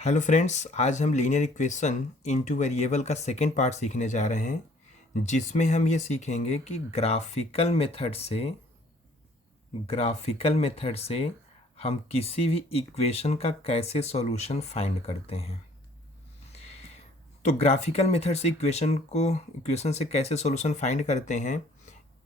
Hello friends, आज हम linear equation into variable का सेकेंड पार्ट सीखने जा रहे हैं, जिसमें हम ये सीखेंगे कि ग्राफिकल मेथड से हम किसी भी इक्वेशन का कैसे सॉल्यूशन फाइंड करते हैं। तो ग्राफिकल मेथड से इक्वेशन से कैसे सॉल्यूशन फाइंड करते हैं,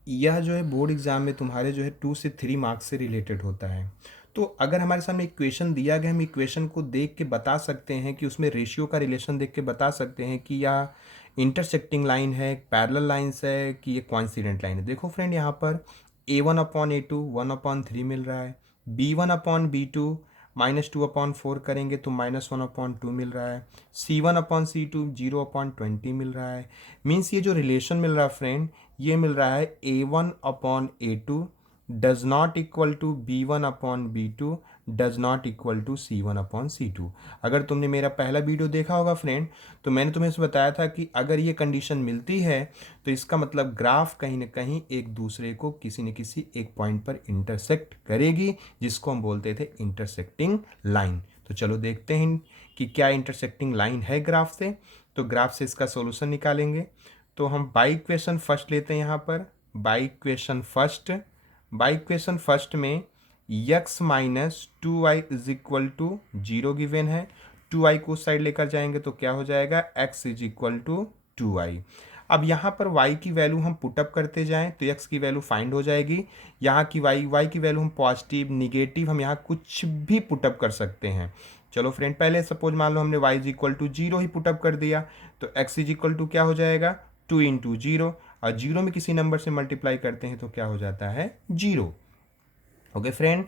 यह जो है बोर्ड एग्जाम में तुम्हारे जो है 2 से 3 मार्क्स से रिलेटेड होता है। तो अगर हमारे सामने इक्वेशन दिया गया, हम इक्वेशन को देख के बता सकते हैं कि उसमें रेशियो का रिलेशन देख के बता सकते हैं कि यह इंटरसेक्टिंग लाइन है, पैरेलल लाइंस है, कि ये कोइंसिडेंट लाइन है। देखो फ्रेंड, यहाँ पर A1/A2 1/3 मिल रहा है, B1/B2 -2/4 करेंगे तो -1/2 मिल रहा है, C1/C2 0/20 मिल रहा है। मीन्स ये जो रिलेशन मिल रहा है फ्रेंड, ये मिल रहा है A1/A2 does not equal to B1/B2 does not equal to C1/C2। अगर तुमने मेरा पहला वीडियो देखा होगा फ्रेंड, तो मैंने तुम्हें इसे बताया था कि अगर ये कंडीशन मिलती है तो इसका मतलब ग्राफ कहीं ना कहीं एक दूसरे को किसी न किसी एक पॉइंट पर इंटरसेक्ट करेगी, जिसको हम बोलते थे इंटरसेक्टिंग लाइन। तो चलो देखते हैं कि क्या इंटरसेक्टिंग लाइन है ग्राफ से। तो ग्राफ से इसका सॉल्यूशन निकालेंगे। तो हम बाई इक्वेशन फर्स्ट लेते हैं। यहाँ पर बाई इक्वेशन फर्स्ट में x minus 2y is equal to 0 given है। 2y को उस साइड लेकर जाएंगे तो क्या हो जाएगा, x is equal to 2y। अब यहाँ पर y की वैल्यू हम पुटअप करते जाएं तो x की वैल्यू फाइंड हो जाएगी। यहाँ की y की वैल्यू हम पॉजिटिव निगेटिव हम यहाँ कुछ भी पुटअप कर सकते हैं। चलो फ्रेंड, पहले सपोज मान लो हमने y इज इक्वल टू 0 ही पुटअप कर दिया, तो x इज इक्वल टू क्या हो जाएगा, 2 इंटू 0, और 0 में किसी नंबर से मल्टीप्लाई करते हैं तो क्या हो जाता है, 0। ओके फ्रेंड,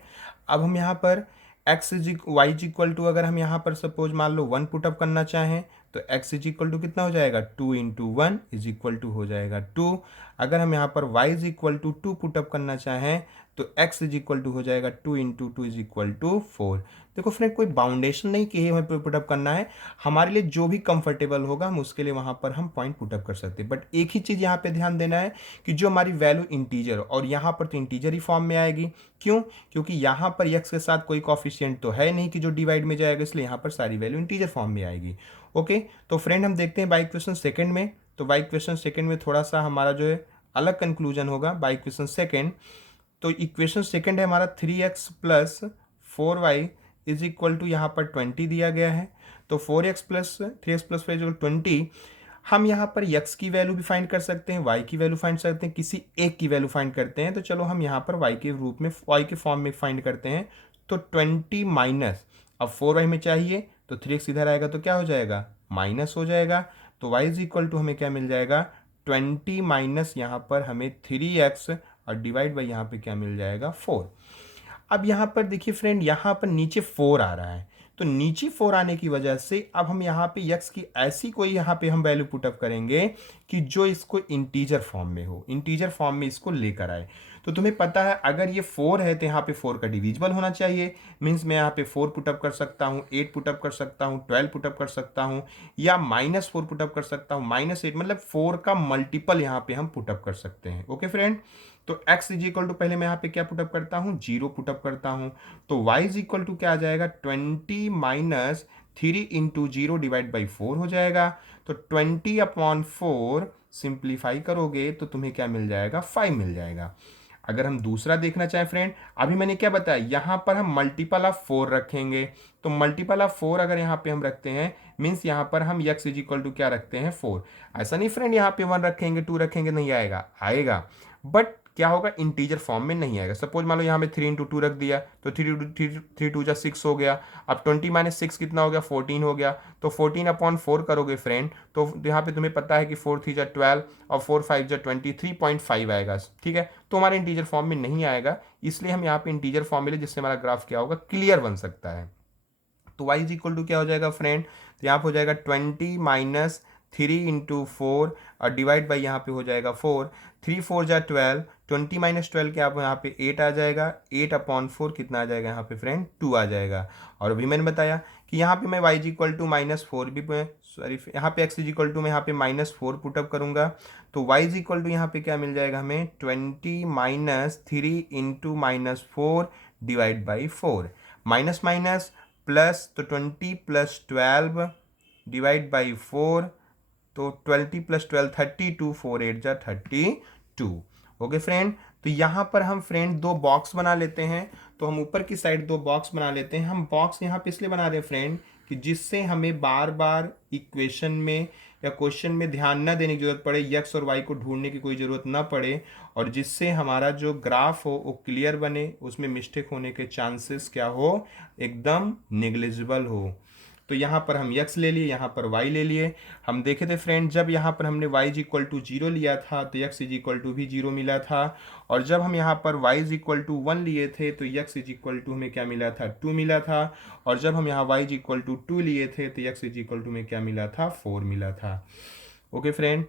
अब हम यहाँ पर वाई इज इक्वल टू, अगर हम यहाँ पर सपोज मान लो 1 पुटअप करना चाहें तो x इज इक्वल टू कितना हो जाएगा, 2 इंटू 1 इज इक्वल टू हो जाएगा 2। अगर हम यहाँ पर y is equal to 2 put up करना चाहें तो x इज इक्वल टू हो जाएगा 2 इंटू 2 इज इक्वल टू 4। देखो फ्रेंड, कोई बाउंडेशन नहीं कि हमें पुटअप करना है, हमारे लिए जो भी कंफर्टेबल होगा हम उसके लिए वहाँ पर हम पॉइंट पुटअप कर सकते हैं। बट एक ही चीज़ यहाँ पे ध्यान देना है कि जो हमारी वैल्यू इंटीजर, और यहाँ पर तो इंटीजर ही फॉर्म में आएगी। क्यों? क्योंकि यहाँ पर x के साथ कोई कॉफिशिएंट तो है नहीं कि जो डिवाइड में जाएगा, इसलिए यहाँ पर सारी वैल्यू इंटीजर फॉर्म में आएगी। ओके, तो फ्रेंड हम देखते हैं बाई इक्वेशन सेकंड में। तो बाई इक्वेशन सेकंड में थोड़ा सा हमारा जो है अलग कंक्लूजन होगा। बाई इक्वेशन सेकंड, तो इक्वेशन सेकंड है हमारा 3x plus 4y is equal to यहाँ पर 20 दिया गया है। तो 4x प्लस 3x प्लस 5 20। हम यहाँ पर x की वैल्यू भी फाइंड कर सकते हैं, y की वैल्यू फाइंड सकते हैं, किसी एक की वैल्यू फाइंड करते हैं। तो चलो हम यहाँ पर y के रूप में, y के फॉर्म में फाइंड करते हैं। तो 20 माइनस, अब 4y में चाहिए तो 3x इधर आएगा तो क्या हो जाएगा, माइनस हो जाएगा। तो y इज इक्वल टू हमें क्या मिल जाएगा, 20 माइनस यहाँ पर हमें 3x, और डिवाइड बाई यहाँ पे क्या मिल जाएगा, 4। अब यहाँ पर देखिए फ्रेंड, यहाँ पर नीचे 4 आ रहा है, तो नीचे 4 आने की वजह से अब हम यहाँ पे x की ऐसी कोई यहाँ पे हम वैल्यू पुटअप करेंगे कि जो इसको इंटीजर फॉर्म में हो, इंटीजर फॉर्म में इसको लेकर आए। तो तुम्हें पता है अगर ये 4 है तो यहाँ पे 4 का डिविजिबल होना चाहिए। मीन्स मैं यहाँ पे 4 पुटअप कर सकता हूँ, 8 पुटअप कर सकता हूँ, 12 पुटअप कर सकता हूँ, या -4 पुटअप कर सकता हूँ, -8, मतलब 4 का मल्टीपल यहाँ पे हम पुटअप कर सकते हैं। ओके फ्रेंड, तो x इज इक्वल टू, पहले मैं यहाँ पे क्या पुटअप करता हूँ, 0 पुटअप करता हूँ। तो y इज इक्वल टू क्या आ जाएगा, 20 माइनस 3 इंटू 0 डिवाइड बाई 4 हो जाएगा। तो 20/4 सिंप्लीफाई करोगे तो तुम्हें क्या मिल जाएगा, 5 मिल जाएगा। अगर हम दूसरा देखना चाहें फ्रेंड, अभी मैंने क्या बताया, यहाँ पर हम मल्टीपल ऑफ 4 रखेंगे। तो मल्टीपल ऑफ 4 अगर यहाँ पे हम रखते हैं, मीन्स यहाँ पर हम x इज इक्वल टू क्या रखते हैं, 4। ऐसा नहीं फ्रेंड यहाँ पे 1 रखेंगे 2 रखेंगे नहीं आएगा, आएगा, बट क्या होगा, इंटीजर फॉर्म में नहीं आएगा। सपोज मान लो यहाँ पे 3 इंटू 2 रख दिया तो 3 2 6 हो गया। अब 20 माइनस 6 कितना हो गया, 14 हो गया। तो 14/4 करोगे फ्रेंड, तो यहाँ पे तुम्हें पता है कि 4 3 जा 12 और 4 5 जा 23.5 आएगा। ठीक है, तो हमारे इंटीजर फॉर्म में नहीं आएगा, इसलिए हम यहाँ पे इंटीजर फॉर्म में ले, जिससे हमारा ग्राफ क्या होगा, क्लियर बन सकता है। तो y इज इक्वल टू क्या हो जाएगा फ्रेंड, तो यहाँ पे हो जाएगा 20 माइनस 3 इंटू 4 और डिवाइड बाई यहाँ पे हो जाएगा 4। 3 4 जा 12, 20 माइनस 12 के आप यहाँ पे 8 आ जाएगा। 8/4 कितना आ जाएगा यहाँ पे फ्रेंड, 2 आ जाएगा। और अभी मैंने बताया कि यहाँ पे मैं y इज इक्वल टू -4 भी, सॉरी यहाँ पे x इज इक्वल टू मैं यहाँ पे -4 पुटअप करूँगा। तो y इज इक्वल टू यहाँ पे क्या मिल जाएगा हमें, 20 minus 3 into -4 divide by 4। Minus minus plus तो 20 प्लस 12 डिवाइड बाई 4, तो 20 प्लस 12 32, 4 8 जा 32। ओके फ्रेंड, तो यहाँ पर हम फ्रेंड दो बॉक्स बना लेते हैं। तो हम ऊपर की साइड दो बॉक्स बना लेते हैं। हम बॉक्स यहाँ पे इसलिए बना रहे हैं फ्रेंड कि जिससे हमें बार बार इक्वेशन में या क्वेश्चन में ध्यान ना देने की जरूरत पड़े, यक्स और वाई को ढूंढने की कोई ज़रूरत ना पड़े, और जिससे हमारा जो ग्राफ हो वो क्लियर बने, उसमें मिस्टेक होने के चांसेस क्या हो, एकदम नेग्लिजिबल हो। तो यहाँ पर हम यक्स ले लिए, यहाँ पर वाई ले लिए। हम देखे थे फ्रेंड, जब यहाँ पर हमने y is equal to zero लिया था तो यक्स इज इक्वल टू भी जीरो मिला था, और जब हम यहाँ पर y इज इक्वल टू 1 लिए थे तो यक्स इज इक्वल टू हमें क्या मिला था, 2 मिला था, और जब हम यहाँ y इज इक्वल टू 2 लिए थे तो यक्स इज इक्वल टू में क्या मिला था, 4 मिला था। ओके फ्रेंड,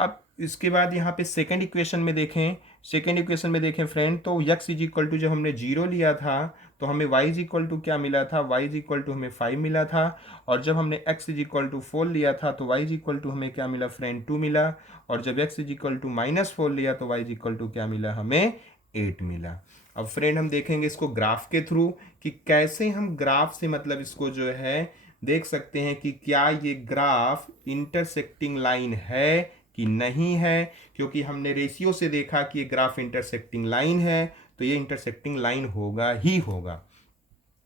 अब इसके बाद यहाँ पे सेकेंड इक्वेशन में देखें फ्रेंड, तो यक्स इज इक्वल टू जब हमने जीरो लिया था तो हमें y इज इक्वल टू क्या मिला था, y इज इक्वल टू हमें 5 मिला था, और जब हमने x इज इक्वल टू 4 लिया था तो y इज इक्वल टू हमें क्या मिला फ्रेंड, 2 मिला, और जब x इज इक्वल टू -4 लिया तो y इज इक्वल टू क्या मिला हमें, 8 मिला। अब फ्रेंड हम देखेंगे इसको ग्राफ के थ्रू कि कैसे हम ग्राफ से मतलब इसको जो है देख सकते हैं कि क्या ये ग्राफ इंटरसेक्टिंग लाइन है कि नहीं है, क्योंकि हमने रेशियो से देखा कि ये ग्राफ इंटरसेक्टिंग लाइन है, तो ये इंटरसेक्टिंग लाइन होगा ही होगा।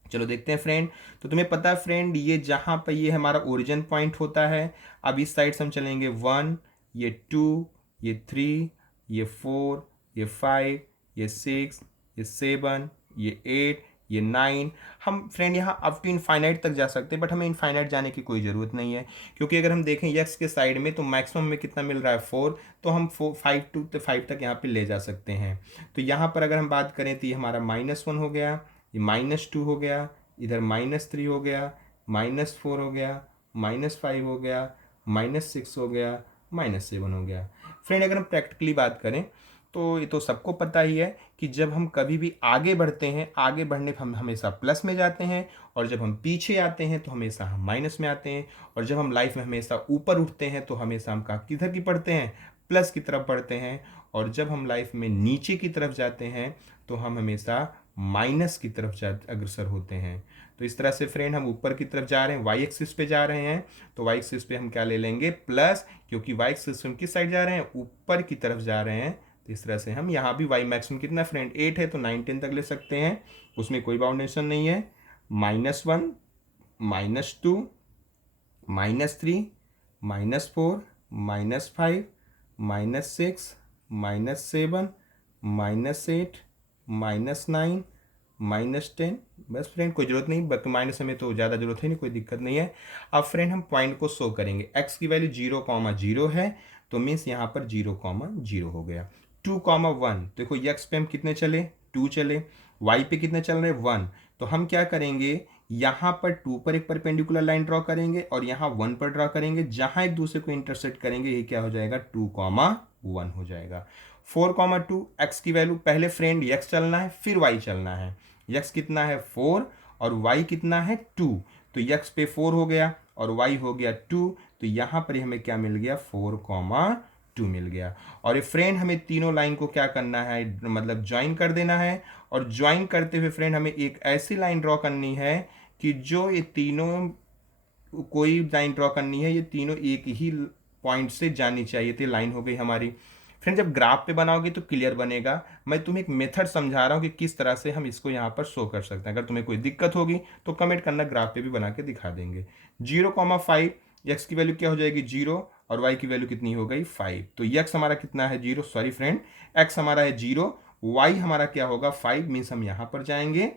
चलो देखते हैं फ्रेंड। तो तुम्हें पता है फ्रेंड, ये जहां पर ये हमारा ओरिजिन पॉइंट होता है, अब इस साइड से हम चलेंगे 1, ये 2, ये 3, ये 4, ये 5, ये 6, ये 7, ये 8, ये 9। हम फ्रेंड यहाँ अप टू इनफाइनाइट तक जा सकते हैं, बट हमें इनफाइनाइट जाने की कोई ज़रूरत नहीं है, क्योंकि अगर हम देखें यक्स के साइड में तो मैक्सिमम में कितना मिल रहा है, 4, तो हम 5 तक यहाँ पे ले जा सकते हैं। तो यहाँ पर अगर हम बात करें तो ये हमारा -1 हो गया, ये -2 हो गया, इधर -3 हो गया, -4 हो गया, -5 हो गया, -6 हो गया, -7 हो गया। फ्रेंड अगर हम प्रैक्टिकली बात करें तो ये तो सबको पता ही है कि जब हम कभी भी आगे बढ़ते हैं, आगे बढ़ने पर हम हमेशा प्लस में जाते हैं, और जब हम पीछे आते हैं तो हमेशा हम माइनस में आते हैं, और जब हम लाइफ में हमेशा ऊपर उठते हैं तो हमेशा हम किधर की पढ़ते हैं, प्लस की तरफ बढ़ते हैं, और जब हम लाइफ में नीचे की तरफ जाते हैं तो हम हमेशा माइनस की तरफ अग्रसर होते हैं। तो इस तरह से फ्रेंड हम ऊपर की तरफ जा रहे हैं, वाई एक्सिस पे जा रहे हैं, तो वाई एक्सिस पे हम क्या ले लेंगे, प्लस, क्योंकि वाई एक्सिस हम किस साइड जा रहे हैं, ऊपर की तरफ जा रहे हैं। तो इस तरह से हम यहाँ भी वाई मैक्सिमम कितना फ्रेंड 8 है तो 9 10 तक ले सकते हैं, उसमें कोई बाउंडेशन नहीं है। -1, -2, -3, -4, -5, -6, -7, -8, -9, -10। बस फ्रेंड कोई ज़रूरत नहीं, बाकी माइनस हमें तो ज़्यादा ज़रूरत है नहीं, कोई दिक्कत नहीं है। अब फ्रेंड हम पॉइंट को शो करेंगे, x की वैल्यू 0,0 है तो मीन्स यहाँ पर 0,0 हो गया। 2,1, देखो x पे हम कितने चले, 2 चले, y पे कितने चल रहे, 1, तो हम क्या करेंगे, यहाँ पर 2 पर एक परपेंडिकुलर लाइन ड्रॉ करेंगे और यहाँ 1 पर ड्रॉ करेंगे, जहाँ एक दूसरे को इंटरसेक्ट करेंगे ये क्या हो जाएगा, 2,1 हो जाएगा। 4,2, x की वैल्यू, पहले फ्रेंड x चलना है फिर y चलना है। x कितना है 4 और y कितना है 2, तो x पे 4 हो गया और y हो गया 2, तो यहाँ पर हमें क्या मिल गया, 4,2 मिल गया। और ये फ्रेंड हमें तीनों लाइन को क्या करना है, मतलब ज्वाइन कर देना है, और ज्वाइन करते हुए फ्रेंड हमें एक ऐसी लाइन ड्रॉ करनी है कि जो ये तीनों, कोई लाइन ड्रॉ करनी है, ये तीनों एक ही पॉइंट से जानी चाहिए थी, लाइन हो गई हमारी। फ्रेंड जब ग्राफ पे बनाओगे तो क्लियर बनेगा, मैं तुम्हें एक मेथड समझा रहा हूँ कि किस तरह से हम इसको यहाँ पर शो कर सकते हैं। अगर तुम्हें कोई दिक्कत होगी तो कमेंट करना, ग्राफ पे भी बना के दिखा देंगे। 0,5, एक्स की वैल्यू क्या हो जाएगी 0 और वाई की वैल्यू कितनी हो गई 5, तो एक्स हमारा कितना है 0, सॉरी फ्रेंड एक्स हमारा है 0, वाई हमारा क्या होगा 5, मीन्स हम यहाँ पर जाएंगे,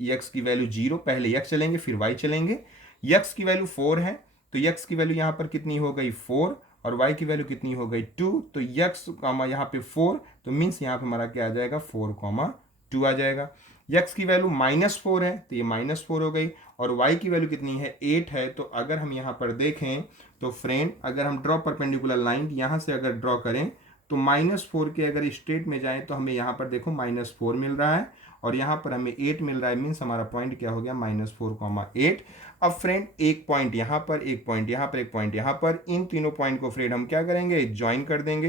एक्स की वैल्यू 0, पहले एक्स चलेंगे फिर वाई चलेंगे। एक्स की वैल्यू 4 है तो एक्स की वैल्यू यहाँ पर कितनी हो गई 4 और y की वैल्यू कितनी हो गई 2, तो x यहाँ पे 4, तो मीन्स यहाँ पे हमारा क्या आ जाएगा 4,2 आ जाएगा। x की वैल्यू -4 है तो ये -4 हो गई, और y की वैल्यू कितनी है 8 है, तो अगर हम यहाँ पर देखें तो फ्रेंड अगर हम ड्रॉ परपेंडिकुलर लाइन यहाँ से अगर ड्रॉ करें तो -4 के अगर स्ट्रेट में जाएं तो हमें यहाँ पर देखो -4 मिल रहा है और यहाँ पर हमें 8 मिल रहा है, मीन्स हमारा पॉइंट क्या हो गया -4,8। अब फ्रेंड एक पॉइंट यहाँ पर, एक पॉइंट यहाँ पर, एक पॉइंट यहाँ पर, इन तीनों पॉइंट को फ्रेंड हम क्या करेंगे, ज्वाइन कर देंगे।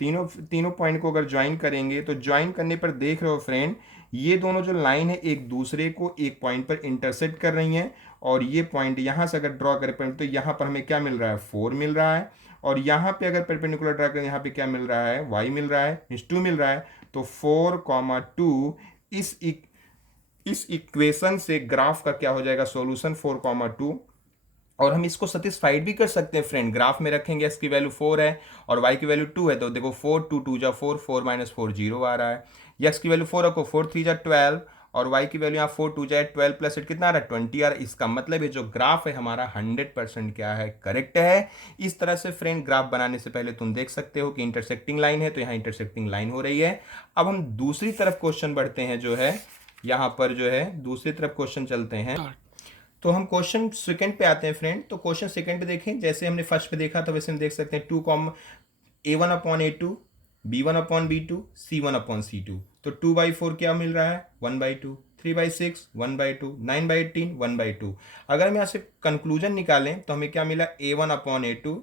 तीनों पॉइंट को अगर ज्वाइन करेंगे तो ज्वाइन करने पर देख रहे हो फ्रेंड ये दोनों जो लाइन है एक दूसरे को एक पॉइंट पर इंटरसेक्ट कर रही हैं, और ये पॉइंट यहाँ से अगर ड्रॉ करें पॉइंट, तो यहाँ पर हमें क्या मिल रहा है, 4 मिल रहा है, और यहाँ पे अगर परपेंडिकुलर ड्रा करें, यहाँ पे क्या मिल रहा है, y मिल रहा है, मीन्स 2 मिल रहा है। तो 4, 2 इस इक्वेशन से ग्राफ का क्या हो जाएगा, सॉल्यूशन 4, 2। और हम इसको सेटिस्फाइड भी कर सकते हैं फ्रेंड, ग्राफ में रखेंगे x की वैल्यू 4 है और y की वैल्यू 2 है, तो देखो 4 2 2 जा 4, 4 - 4 0 आ रहा है। x की वैल्यू 4 रखो, 4 3 जा 12, और y की वैल्यू यहाँ 4 2 जा 12 प्लस 8 कितना आ रहा है, 20 आ रहा है। इसका मतलब है जो ग्राफ है हमारा 100% क्या है, करेक्ट है। इस तरह से फ्रेंड ग्राफ बनाने से पहले तुम देख सकते हो कि इंटरसेक्टिंग लाइन है, तो यहाँ इंटरसेक्टिंग लाइन हो रही है। अब हम दूसरी तरफ क्वेश्चन बढ़ते हैं, जो है यहाँ पर जो है दूसरी तरफ क्वेश्चन चलते हैं। तो हम क्वेश्चन सेकंड पे आते हैं फ्रेंड। तो क्वेश्चन सेकंड पे देखें, जैसे हमने फर्स्ट पे देखा था वैसे हम देख सकते हैं, A1/A2, B1/B2, C1/C2। तो 2/4 क्या मिल रहा है, 1/2, 3/6 1/2, 9/18 1/2। अगर हम यहाँ से कंक्लूजन निकालें तो हमें क्या मिला, A1/A2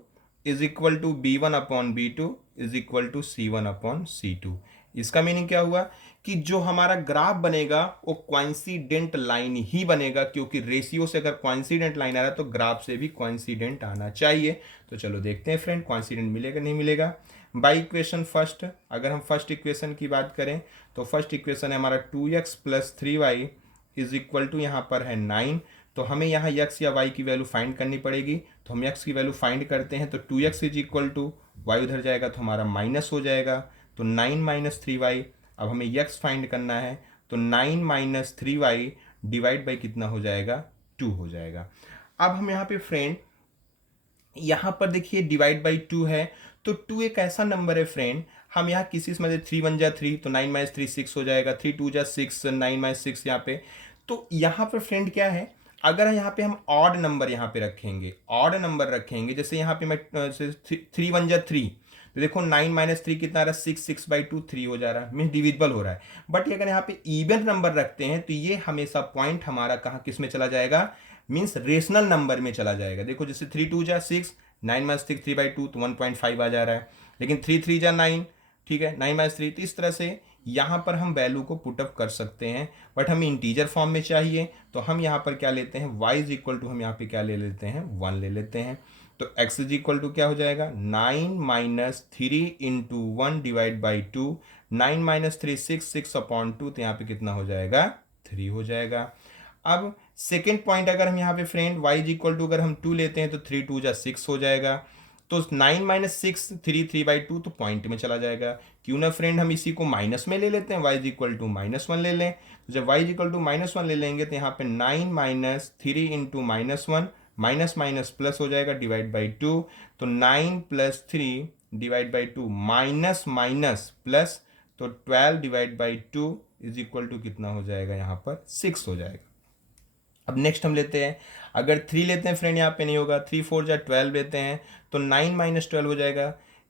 is equal to B1/B2 is equal to C1/C2। इसका मीनिंग क्या हुआ कि जो हमारा ग्राफ बनेगा वो क्वाइंसिडेंट लाइन ही बनेगा, क्योंकि रेशियो से अगर क्वाइंसिडेंट लाइन आ रहा है तो ग्राफ से भी क्वाइंसिडेंट आना चाहिए। तो चलो देखते हैं फ्रेंड क्वाइंसिडेंट मिलेगा नहीं मिलेगा। बाई इक्वेशन फर्स्ट, अगर हम फर्स्ट इक्वेशन की बात करें तो फर्स्ट इक्वेशन है हमारा 2x + 3y is equal to यहाँ पर है 9। तो हमें यहाँ x या y की वैल्यू फाइंड करनी पड़ेगी, तो हम x की वैल्यू फाइंड करते हैं। तो 2x is equal to y उधर जाएगा तो हमारा माइनस हो जाएगा, तो 9 - 3y। अब हमें x फाइंड करना है, तो 9 - 3y डिवाइड बाई कितना हो जाएगा, 2 हो जाएगा। अब हम यहाँ पे फ्रेंड यहाँ पर देखिए डिवाइड बाई 2 है, तो 2 एक ऐसा नंबर है फ्रेंड, हम यहाँ किसी से मतलब 3 1 जा 3, तो 9 - 3 6 हो जाएगा, 3 2 जा 6, 9 - 6 यहाँ पे। तो यहाँ पर फ्रेंड क्या है, अगर यहाँ पे हम ऑड नंबर यहाँ पे रखेंगे, ऑड नंबर रखेंगे, जैसे यहाँ पे मैं 3 1 जा 3, तो देखो 9 - 3 कितना आ रहा है, 6, 6/2 3 हो जा रहा है, मीन डिविजिबल हो रहा है। बट अगर यहाँ पे इवन नंबर रखते हैं तो ये हमेशा पॉइंट हमारा कहाँ किस में चला जाएगा, मीन्स रेशनल नंबर में चला जाएगा। देखो जैसे 3 2 जा 6, 9 - 6 3/2 तो 1.5 आ जा रहा है, लेकिन 3 3 जा 9, ठीक है, 9 - 3। तो इस तरह से यहाँ पर हम वैल्यू को पुटअप कर सकते हैं, बट हमें इंटीजर फॉर्म में चाहिए, तो हम यहाँ पर क्या लेते हैं, y इज इक्वल टू हम यहाँ पे क्या ले लेते हैं, 1 ले लेते हैं। तो x इज इक्वल टू क्या हो जाएगा, 9 - 3 इंटू 1 डिवाइड बाई 2, 9 - 3 6, 6/2, तो यहाँ पे कितना हो जाएगा, 3 हो जाएगा। अब सेकेंड पॉइंट अगर हम यहाँ पे friend y is equal to अगर हम 2 लेते हैं तो 3 2 जा 6 हो जाएगा, तो 9 - 6 3 3/2 तो पॉइंट में चला जाएगा। क्यों ना फ्रेंड हम इसी को माइनस में ले लेते हैं, y इज इक्वल टू -1 ले लें। तो जब y इज इक्वल टू -1 ले लेंगे तो यहाँ पे 9 - 3 इंटू -1, माइनस माइनस प्लस हो जाएगा डिवाइड बाई 2, तो 9 + 3 divide by 2 minus minus plus, तो 12 divide by 2 is equal to कितना हो जाएगा, यहाँ पर 6 हो जाएगा। अब नेक्स्ट हम लेते हैं, अगर 3 लेते हैं फ्रेंड यहाँ पे नहीं होगा, 3 4 जा 12 लेते हैं तो 9 - 12 हो जाएगा,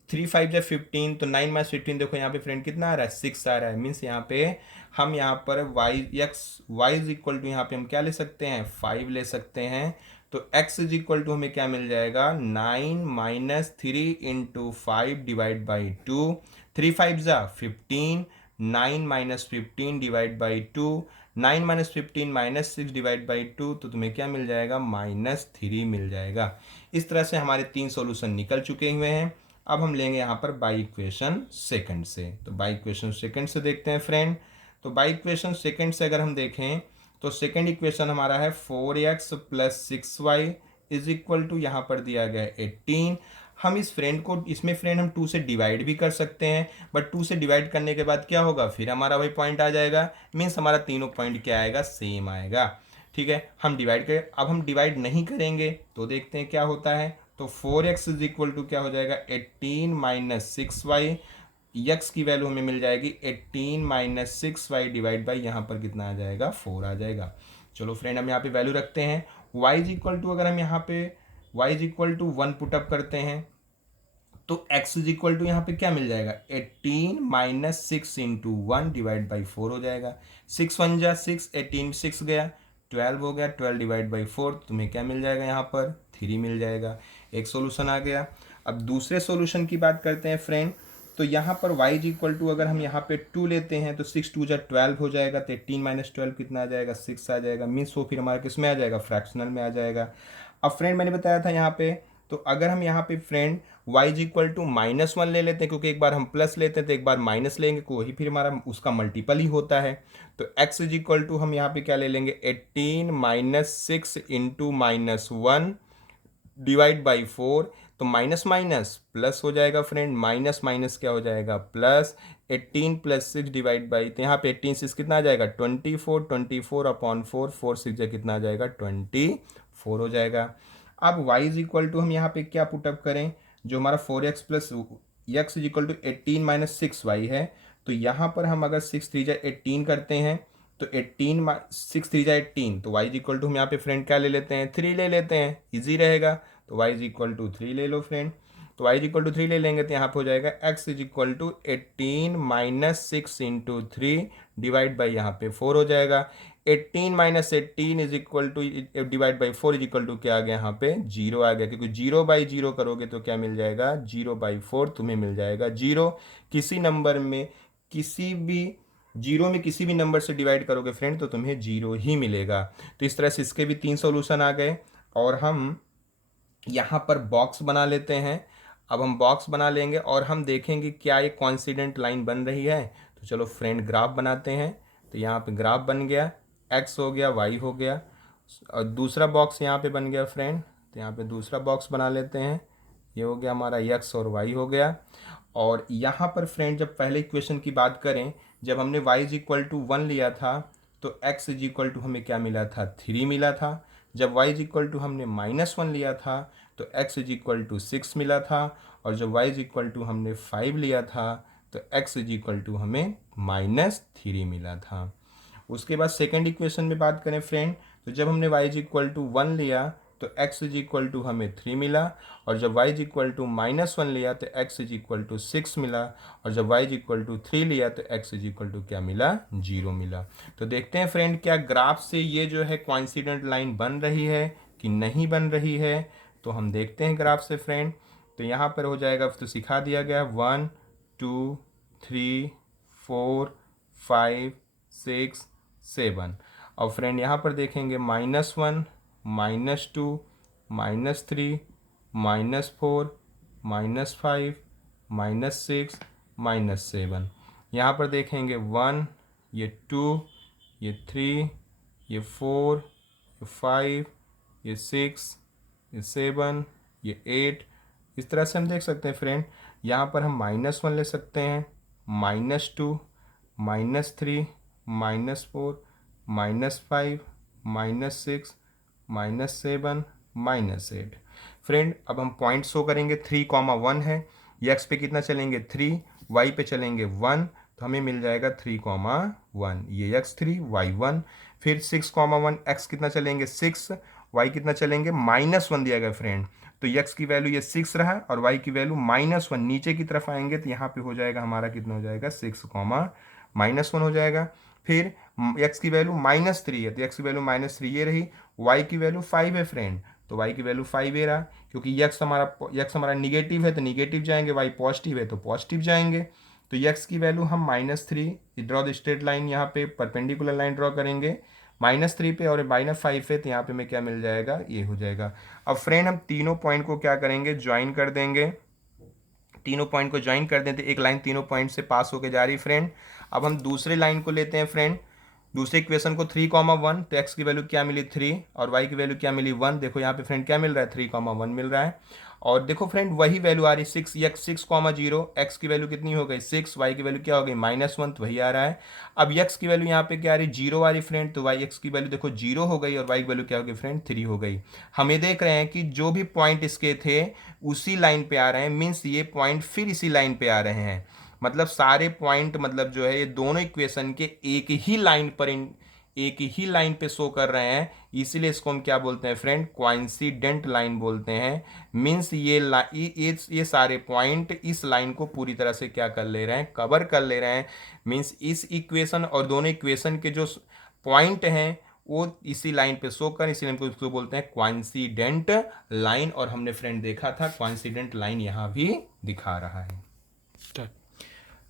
3 5 जा 15, तो 9 - 15 देखो यहाँ पे फ्रेंड कितना आ रहा है, 6 आ रहा है। मीन्स यहाँ पे हम यहाँ पर y इज इक्वल टू यहाँ पे हम क्या ले सकते हैं, 5 ले सकते हैं। तो x इज इक्वल टू हमें क्या मिल जाएगा, 9 - 3 इंटू 5 डिवाइड बाई 2, 3 5 जा 15, 9 - 15 डिवाइड बाई 2, 9 - 15 -6 डिवाइड बाई 2, तो तुम्हें क्या मिल जाएगा, -3 मिल जाएगा। इस तरह से हमारे 3 सॉल्यूशन निकल चुके हुए हैं। अब हम लेंगे यहाँ पर बाई इक्वेशन सेकंड से। तो बाई इक्वेशन सेकंड से देखते हैं फ्रेंड। तो बाई इक्वेशन सेकंड से अगर हम देखें तो सेकंड इक्वेशन हमारा है 4x + 6y is equal to यहाँ पर दिया गया है 18। हम इस फ्रेंड को इसमें फ्रेंड हम 2 से डिवाइड भी कर सकते हैं, बट 2 से डिवाइड करने के बाद क्या होगा, फिर हमारा वही पॉइंट आ जाएगा। मीन्स हमारा तीनों पॉइंट क्या आएगा, सेम आएगा। ठीक है, हम डिवाइड करें, अब हम डिवाइड नहीं करेंगे तो देखते हैं क्या होता है। तो 4x इज इक्वल टू क्या हो जाएगा, 18 - 6y। x की वैल्यू हमें मिल जाएगी 18 - 6y डिवाइड बाई यहाँ पर कितना आ जाएगा, 4 आ जाएगा। चलो फ्रेंड हम यहाँ पे वैल्यू रखते हैं। y इज इक्वल टू अगर हम यहाँ पे y is equal to 1 put up करते हैं तो x इज इक्वल टू यहाँ पे क्या मिल जाएगा, 18 - 6 इंटू 1 डिवाइड बाई 4 हो जाएगा। 6 1 जा 6, 18 6 गया, 12 हो गया, 12 डिवाइड बाई 4, तुम्हें क्या मिल जाएगा, यहाँ पर 3 मिल जाएगा। एक सोल्यूशन आ गया। अब दूसरे सोल्यूशन की बात करते हैं फ्रेंड। तो यहाँ पर y इज इक्वल टू अगर हम यहाँ पे 2 लेते हैं तो 6 2 जा 12 हो जाएगा, तो 18 माइनस 12 कितना आ जाएगा, 6 आ जाएगा। मीन्स वो फिर हमारा किस में आ जाएगा, फ्रैक्शनल में आ जाएगा। अब फ्रेंड मैंने बताया था यहाँ पे, तो अगर हम यहाँ पे friend y is equal to -1 ले लेते हैं, क्योंकि एक बार हम प्लस लेते हैं तो एक बार माइनस लेंगे, को वही फिर हमारा उसका मल्टीपल ही होता है। तो x इज इक्वल टू हम यहाँ पे क्या ले लेंगे, 18 माइनस 6 इंटू -1 डिवाइड बाई 4। तो माइनस माइनस प्लस हो जाएगा फ्रेंड, माइनस माइनस क्या हो जाएगा, प्लस। 18 प्लस 6 डिवाइड बाई, तो यहाँ पे 18 6 कितना आ जाएगा, 24, 24 अपॉन 4, 4 6 जा कितना आ जाएगा, 24 हो जाएगा। अब y इज इक्वल टू हम यहाँ पे क्या पुटअप करें, जो हमारा 4x plus x is equal to 18 minus 6y है। तो यहाँ पर हम अगर 6 3 जा 18 करते हैं, तो 18 6 3 जा 18, तो y इज इक्वल टू हम यहाँ पे फ्रेंड क्या ले लेते हैं, 3 ले लेते हैं, इजी रहेगा। तो y इज इक्वल टू 3 ले लो फ्रेंड। तो y इज इक्वल टू 3 ले लेंगे तो यहाँ पे हो जाएगा x is equal to 18 minus 6 into 3 divide by यहाँ पे 4 हो जाएगा। 18 minus 18 is equal to divide by 4 is equal to क्या आ गया, यहाँ पे 0 आ गया, क्योंकि 0 बाई 0 करोगे तो क्या मिल जाएगा, 0 बाई 4 तुम्हें मिल जाएगा 0। किसी नंबर में किसी भी 0 में किसी भी नंबर से डिवाइड करोगे फ्रेंड तो तुम्हें 0 ही मिलेगा। तो इस तरह से इसके भी 3 सॉल्यूशन आ गए। और हम यहाँ पर बॉक्स बना लेते हैं। अब हम बॉक्स बना लेंगे और हम देखेंगे क्या ये कोइंसिडेंट लाइन बन रही है। तो चलो फ्रेंड ग्राफ बनाते हैं। तो यहाँ पे ग्राफ बन गया, x हो गया, y हो गया, और दूसरा बॉक्स यहाँ पे बन गया फ्रेंड। तो यहाँ पे दूसरा बॉक्स बना लेते हैं, ये हो गया हमारा x और y हो गया। और यहाँ पर फ्रेंड जब पहले इक्वेशन की बात करें, जब हमने y इज इक्वल टू 1 लिया था तो x इज इक्वल टू हमें क्या मिला था, 3 मिला था। जब y इज इक्वल टू हमने -1 लिया था तो x इज इक्वल टू 6 मिला था। और जब y इज इक्वल टू हमने 5 लिया था तो x इज इक्वल टू हमें -3 मिला था। उसके बाद सेकेंड इक्वेशन में बात करें फ्रेंड, तो जब हमने y इज इक्वल टू 1 लिया तो x इज इक्वल टू हमें 3 मिला। और जब y इज इक्वल टू -1 लिया तो x इज इक्वल टू 6 मिला। और जब y इज इक्वल टू 3 लिया तो x इज इक्वल टू क्या मिला, 0 मिला। तो देखते हैं फ्रेंड क्या ग्राफ से ये जो है कोइंसिडेंट लाइन बन रही है कि नहीं बन रही है। तो हम देखते हैं ग्राफ से फ्रेंड। तो यहाँ पर हो जाएगा, तो सिखा दिया गया 1 2 3 4 5 6 7। और फ्रेंड यहाँ पर देखेंगे -1 -2 -3 -4 -5 -6 -7। यहाँ पर देखेंगे 1, ये 2, ये 3, ये 4, ये 5, ये 6, ये 7, ये 8। इस तरह से हम देख सकते हैं फ्रेंड। यहाँ पर हम -1 ले सकते हैं, -2 -3 -4 -5 -6 -7 -8। फ्रेंड अब हम पॉइंट शो करेंगे, 3, 1 है, x पे कितना चलेंगे 3, y पे चलेंगे 1, तो हमें मिल जाएगा 3, 1, ये x3 y1। फिर 6, 1 x कितना चलेंगे 6, y कितना चलेंगे -1 दिया गया फ्रेंड। तो x की वैल्यू ये 6 रहा और y की वैल्यू -1। नीचे की तरफ आएंगे तो यहाँ पे हो जाएगा हमारा कितना हो जाएगा 6, -1 हो जाएगा। फिर x की वैल्यू -3 है तो x की वैल्यू -3 ये रही। y की वैल्यू 5 है फ्रेंड, तो y की वैल्यू 5 ये रहा, क्योंकि x हमारा निगेटिव है तो निगेटिव जाएंगे, y पॉजिटिव है तो पॉजिटिव जाएंगे। तो x की वैल्यू हम -3, ड्रॉ द स्ट्रेट लाइन, यहाँ पे परपेंडिकुलर लाइन ड्रॉ करेंगे -3 पे, और -5 है तो यहाँ पे हमें क्या मिल जाएगा, ये हो जाएगा। अब फ्रेंड हम तीनों पॉइंट को क्या करेंगे, ज्वाइन कर देंगे। तीनों पॉइंट को ज्वाइन कर देते, एक लाइन तीनों पॉइंट से पास होके जा रही फ्रेंड। अब हम दूसरे लाइन को लेते हैं फ्रेंड, दूसरे इक्वेशन को 3, 1, तो x की वैल्यू क्या मिली 3 और y की वैल्यू क्या मिली 1। देखो यहाँ पे फ्रेंड क्या मिल रहा है, 3, 1 मिल रहा है। और देखो फ्रेंड वही वैल्यू आ रही 6, 6, 0, x की वैल्यू कितनी हो गई 6, y की वैल्यू क्या हो गई -1, तो वही आ रहा है। अब x की वैल्यू यहाँ पे क्या आ रही 0 आ रही फ्रेंड, तो x की वैल्यू देखो 0 हो गई और y की वैल्यू क्या हो गई फ्रेंड 3 हो गई। हमें देख रहे हैं कि जो भी पॉइंट इसके थे उसी लाइन पे आ रहे हैं, मीन्स ये पॉइंट फिर इसी लाइन पे आ रहे हैं। मतलब सारे पॉइंट मतलब जो है ये दोनों इक्वेशन के एक ही लाइन पे शो कर रहे हैं, इसीलिए इसको हम क्या बोलते हैं फ्रेंड, कोइंसिडेंट लाइन बोलते हैं। मीन्स ये सारे पॉइंट इस लाइन को पूरी तरह से क्या कर ले रहे हैं, कवर कर ले रहे हैं। मीन्स इस इक्वेशन और दोनों इक्वेशन के जो पॉइंट हैं वो इसी लाइन पे शो कर, इसी लाइन को उसको बोलते हैं कोइंसिडेंट लाइन। और हमने फ्रेंड देखा था कोइंसिडेंट लाइन यहाँ भी दिखा रहा है।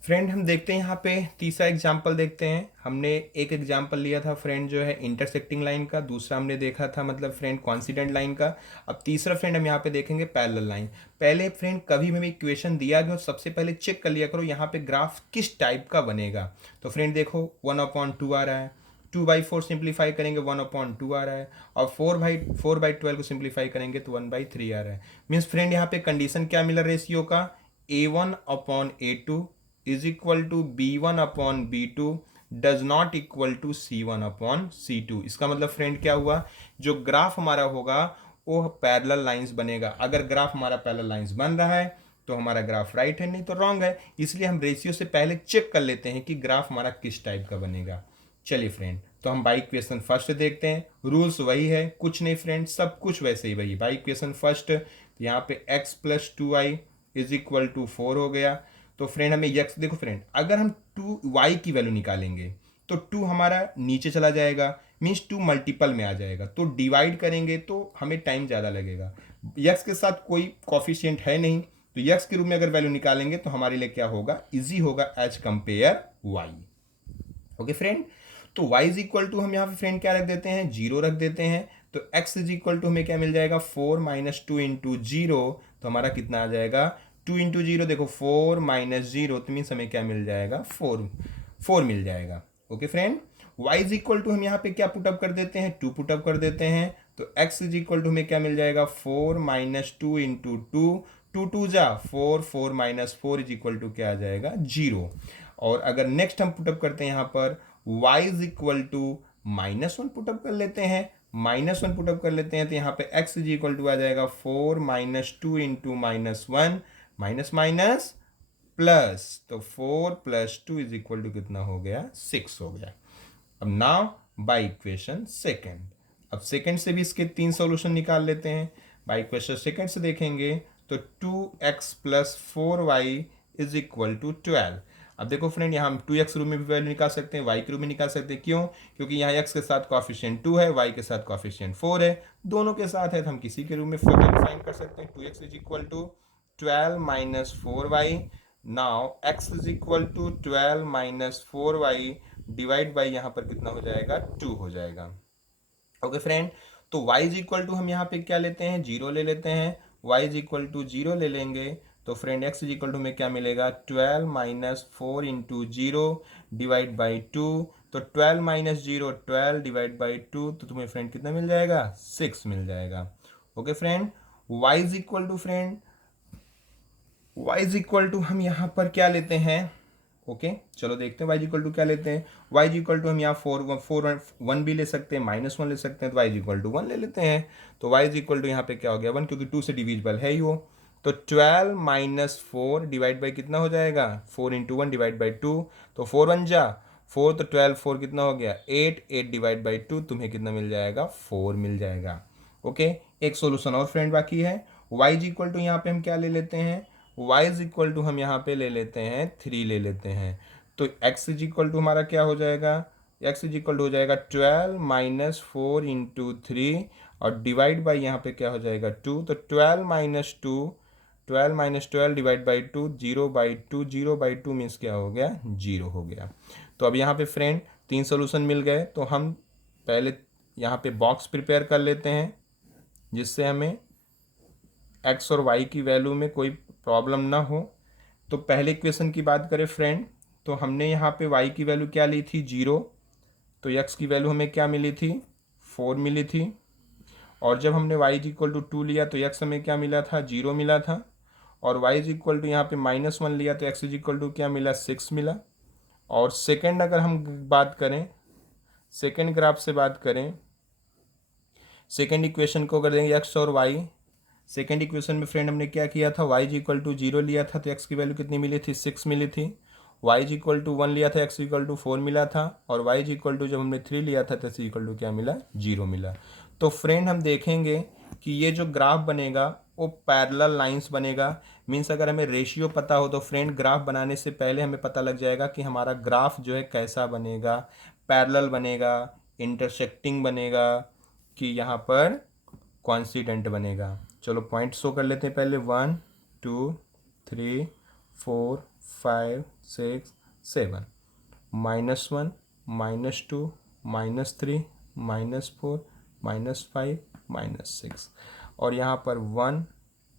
फ्रेंड हम देखते हैं यहाँ पे तीसरा एग्जाम्पल देखते हैं। हमने एक एग्जाम्पल लिया था फ्रेंड जो है इंटरसेक्टिंग लाइन का, दूसरा हमने देखा था मतलब फ्रेंड कॉन्सिडेंट लाइन का। अब तीसरा फ्रेंड हम यहाँ पे देखेंगे पैरेलल लाइन। पहले फ्रेंड कभी भी इक्वेशन दिया गया सबसे पहले चेक कर लिया करो यहाँ पे ग्राफ किस टाइप का बनेगा। तो फ्रेंड देखो 1/2 आ रहा है, 2/4 सिंप्लीफाई करेंगे 1/2 आ रहा है, और 4/12 को सिंप्लीफाई करेंगे तो 1/3 आ रहा है। मीन्स फ्रेंड यहाँ पे कंडीशन क्या मिला रेशियो का, A1/A2 is equal to B1/B2 does not equal to C1/C2। इसका मतलब फ्रेंड क्या हुआ, जो ग्राफ हमारा होगा वो पैरेलल लाइंस बनेगा। अगर ग्राफ हमारा पैरेलल लाइंस बन रहा है तो हमारा ग्राफ राइट है, नहीं तो रॉन्ग है। इसलिए हम रेशियो से पहले चेक कर लेते हैं कि ग्राफ हमारा किस टाइप का बनेगा। चलिए फ्रेंड, तो हम बाई इक्वेशन फर्स्ट देखते हैं। रूल्स वही है, कुछ नहीं फ्रेंड, सब कुछ वैसे ही वही। बाई इक्वेशन फर्स्ट, तो यहाँ पे x + 2y is equal to 4 हो गया। तो फ्रेंड हमें यक्स देखो फ्रेंड, अगर हम 2y की वैल्यू निकालेंगे तो 2 हमारा नीचे चला जाएगा, मीन्स 2 मल्टीपल में आ जाएगा, तो डिवाइड करेंगे तो हमें टाइम ज़्यादा लगेगा। यक्स के साथ कोई कॉफिशिएंट है नहीं, तो यक्स के रूप में अगर वैल्यू निकालेंगे तो हमारे लिए क्या होगा, इजी होगा as compare y. Okay friend, तो y इज इक्वल टू हम यहाँ पे फ्रेंड क्या रख देते हैं, 0 रख देते हैं। तो x इज इक्वल टू हमें क्या मिल जाएगा, 4 - 2 × 0, तो हमारा कितना आ जाएगा 2 × 0, देखो 4 - 0 तो मीन्स हमें क्या मिल जाएगा, 4 मिल जाएगा। Okay friend, y is equal to हम यहाँ पे क्या पुटअप कर देते हैं, 2 पुटअप कर देते हैं। तो x इज इक्वल टू हमें क्या मिल जाएगा, 4 - 2 × 2, 2 2 जा 4, 4 - 4 इज इक्वल टू क्या आ जाएगा, 0। और अगर नेक्स्ट हम पुटअप करते हैं यहाँ पर y is equal to -1 put up कर लेते हैं, -1 पुटअप कर लेते हैं, तो यहाँ पे x इज इक्वल टू आ जाएगा 4 - 2 × -1 माइनस माइनस प्लस, तो 4 + 2 इज इक्वल टू कितना हो गया, 6 हो गया। अब नाउ बाय इक्वेशन सेकेंड, अब सेकेंड से भी इसके 3 सॉल्यूशन निकाल लेते हैं। बाय इक्वेशन सेकेंड से देखेंगे तो 2x + 4y is equal to 12। अब देखो फ्रेंड, यहाँ हम 2x रूम में भी वैल्यू निकाल सकते हैं, y के रूम में निकाल सकते हैं। क्यों, क्योंकि यहाँ x के साथ कॉफिशिएंट 2 है, y के साथ कॉफिशिएंट 4 है, दोनों के साथ है तो हम किसी के रूम में फाइंड कर सकते हैं। 2x is equal to 12 - 4y। Now x is equal to 12 - 4y divide by यहाँ पर कितना हो जाएगा, 2 हो जाएगा। ओके फ्रेंड, तो y इज इक्वल टू हम यहाँ पे क्या लेते हैं, 0 ले लेते हैं। y इज इक्वल टू 0 ले लेंगे तो friend x is equal to हमें क्या मिलेगा, 12 - 4 × 0 डिवाइड बाई 2। तो 12 - 0 12 डिवाइड बाई 2, तो तुम्हें फ्रेंड कितना मिल जाएगा, 6 मिल जाएगा। Okay friend, y is equal to friend y is equal to हम यहाँ पर क्या लेते हैं। ओके चलो देखते हैं y इक्वल टू क्या लेते हैं। y इक्वल टू हम यहाँ 1 भी ले सकते हैं, -1 ले सकते हैं, तो y इक्वल टू 1 ले लेते हैं। तो y इक्वल टू यहाँ पे क्या हो गया, 1, क्योंकि 2 से डिविजिबल है ही वो। तो 12 - 4 डिवाइड बाई कितना हो जाएगा, 4 × 1 डिवाइड बाई 2, तो 4 1 जा 4, तो 12 4 कितना हो गया, 8, 8 डिवाइड बाई 2, तुम्हें कितना मिल जाएगा, 4 मिल जाएगा। ओके, एक सोल्यूशन और फ्रेंड बाकी है। y इक्वल टू यहाँ पे हम क्या ले लेते हैं, y इज इक्वल टू हम यहाँ पे ले लेते हैं 3 ले लेते हैं। तो x इज इक्वल टू हमारा क्या हो जाएगा, x इज इक्वल टू हो जाएगा 12 - 4 × 3 और डिवाइड बाई यहाँ पे क्या हो जाएगा 2। तो 12 - 12 डिवाइड बाई 2, 0/2, 0/2 मीन्स क्या हो गया, 0 हो गया। तो अब यहाँ पे फ्रेंड 3 सोल्यूशन मिल गए, तो हम पहले यहाँ पे बॉक्स प्रिपेयर कर लेते हैं जिससे हमें x और y की वैल्यू में कोई प्रॉब्लम ना हो। तो पहले इक्वेशन की बात करें फ्रेंड, तो हमने यहाँ पे y की वैल्यू क्या ली थी, 0। तो x की वैल्यू हमें क्या मिली थी, 4 मिली थी। और जब हमने y इक्वल टू 2 लिया तो x हमें क्या मिला था, 0 मिला था। और y इक्वल टू यहाँ पे -1 लिया तो x इक्वल टू क्या मिला, 6 मिला। और सेकेंड अगर हम बात करें, सेकेंड ग्राफ से बात करें, सेकेंड इक्वेशन को अगर देंगे x और y, सेकेंड इक्वेशन में फ्रेंड हमने क्या किया था, y इक्वल टू 0 लिया था तो x की वैल्यू कितनी मिली थी, 6 मिली थी। y इक्वल टू 1 लिया था, x इक्वल टू 4 मिला था। और y इक्वल टू जब हमने 3 लिया था तो x इक्वल टू क्या मिला, 0 मिला। तो फ्रेंड हम देखेंगे कि ये जो ग्राफ बनेगा वो पैरेलल लाइंस बनेगा। मीन्स अगर हमें रेशियो पता हो तो फ्रेंड ग्राफ बनाने से पहले हमें पता लग जाएगा कि हमारा ग्राफ जो है कैसा बनेगा, पैरेलल बनेगा, इंटरसेक्टिंग बनेगा, कि यहाँ पर कॉन्सिडेंट बनेगा। चलो पॉइंट शो कर लेते हैं पहले, 1 2 3 4 5 6 7, -1 -2 -3 -4 -5 -6, और यहाँ पर 1,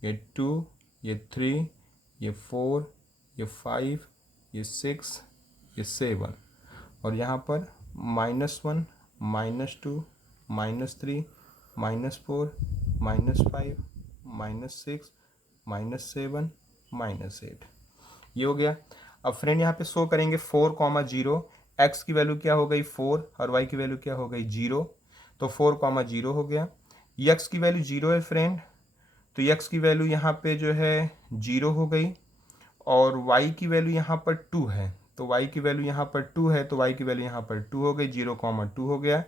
ये 2, ये 3, ये 4, ये 5, ये 6, ये 7, और यहाँ पर -1 -2 -3 -4 -5 -6 -7 -8, ये हो गया। अब फ्रेंड यहाँ पे शो करेंगे 4,0, एक्स की वैल्यू क्या हो गई 4 और वाई की वैल्यू क्या हो गई 0, तो 4,0 हो गया। यक्स की वैल्यू 0 है फ्रेंड, तो यक्स की वैल्यू यहाँ पे जो है 0 हो गई, और y की वैल्यू यहाँ पर 2 है, तो y की वैल्यू यहाँ पर 2 है, तो y की वैल्यू यहाँ पर 2 हो गई, 0,2 हो गया।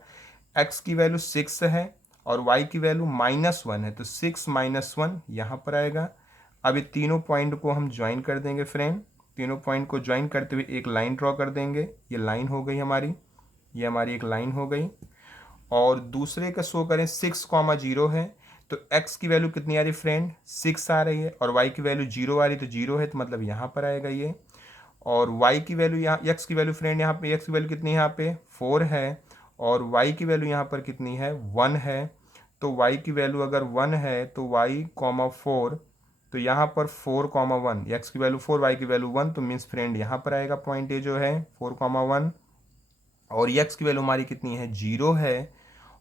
x की वैल्यू 6 है और y की वैल्यू -1 है, तो 6 -1 यहाँ पर आएगा। अब ये तीनों पॉइंट को हम ज्वाइन कर देंगे फ्रेंड, तीनों पॉइंट को ज्वाइन करते हुए एक लाइन ड्रॉ कर देंगे, ये लाइन हो गई हमारी, ये हमारी एक लाइन हो गई। और दूसरे का शो करें 6,0 है, तो x की वैल्यू कितनी आ रही फ्रेंड 6 आ रही है, और y की वैल्यू 0 आ रही, तो 0 है, तो मतलब यहाँ पर आएगा ये। और y की वैल्यू यहाँ, x की वैल्यू फ्रेंड यहाँ पे x की वैल्यू कितनी है यहाँ पे 4 है, और y की वैल्यू यहाँ पर कितनी है 1 है, तो y की वैल्यू अगर 1 है तो y 4, तो यहाँ पर 4,1, x की वैल्यू 4 y की वैल्यू 1, तो मीन्स फ्रेंड यहाँ पर आएगा पॉइंट ए जो है 4,1, और x की वैल्यू हमारी कितनी है 0 है,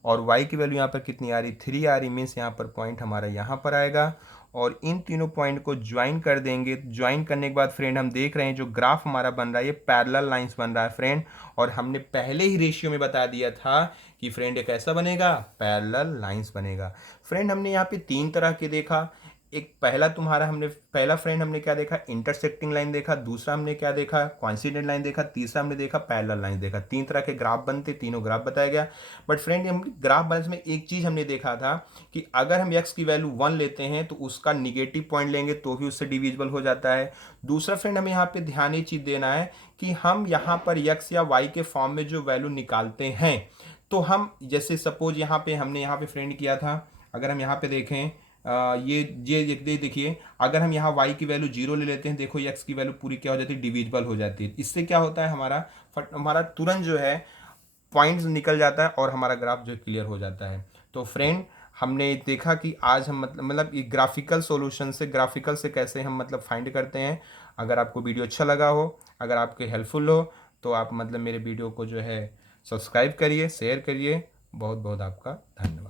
और y की वैल्यू यहाँ पर कितनी आ रही 3 आ रही, मीन्स यहाँ पर पॉइंट हमारा यहाँ पर आएगा। और इन तीनों पॉइंट को ज्वाइन कर देंगे, ज्वाइन करने के बाद फ्रेंड हम देख रहे हैं जो ग्राफ हमारा बन रहा है ये पैरेलल लाइंस बन रहा है फ्रेंड, और हमने पहले ही रेशियो में बता दिया था कि फ्रेंड ये कैसा बनेगा पैरेलल लाइंस बनेगा। फ्रेंड हमने यहाँ पे 3 तरह के देखा, एक पहला फ्रेंड हमने क्या देखा इंटरसेक्टिंग लाइन देखा, दूसरा हमने क्या देखा कोइंसिडेंट लाइन देखा, तीसरा हमने देखा पैरेलल लाइन देखा। 3 तरह के ग्राफ बनते, तीनों ग्राफ बताया गया। बट फ्रेंड हम ग्राफ बनाने में एक चीज हमने देखा था कि अगर हम x की वैल्यू 1 लेते हैं तो उसका निगेटिव पॉइंट लेंगे तो भी उससे डिविजिबल हो जाता है। दूसरा फ्रेंड हमें यहाँ पे ध्यान ये चीज देना है कि हम यहाँ पर x या y के फॉर्म में जो वैल्यू निकालते हैं, तो हम जैसे सपोज यहाँ पे हमने यहाँ पे फ्रेंड किया था, अगर हम यहाँ पे देखें ये देखिए, अगर हम यहाँ y की वैल्यू 0 ले लेते हैं, देखो x की वैल्यू पूरी क्या हो जाती है डिविजिबल हो जाती है। इससे क्या होता है हमारा तुरंत जो है पॉइंट्स निकल जाता है और हमारा ग्राफ जो क्लियर हो जाता है। तो फ्रेंड हमने देखा कि आज हम मतलब ये ग्राफिकल सॉल्यूशन से, ग्राफिकल से कैसे हम मतलब फाइंड करते हैं। अगर आपको वीडियो अच्छा लगा हो, अगर आपके हेल्पफुल हो, तो आप मतलब मेरे वीडियो को जो है सब्सक्राइब करिए, शेयर करिए। बहुत बहुत आपका धन्यवाद।